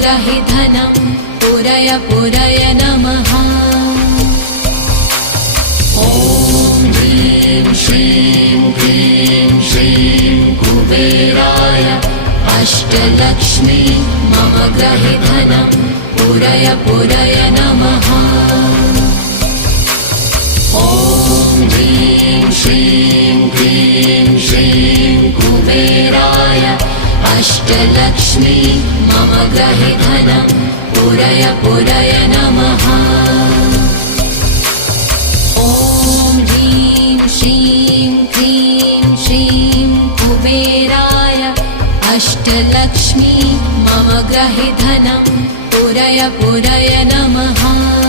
ग्रहे धनं पुरय पुरय नमः। ॐ ह्रीं श्रीं क्लीं श्रीं कुबेराय अष्टलक्ष्मी मम ग्रहे धनं पुरय पुरय नमः। ॐ ह्रीं श्रीं क्लीं श्रीं कुबेराय अष्टलक्ष्मी मम ग्रहे धनं पुरय पुरय नमः। ॐ ह्रीं श्रीं क्लीं श्रीं कुबेराय अष्टलक्ष्मी मम ग्रहे धनं पुरय पुरय नमः।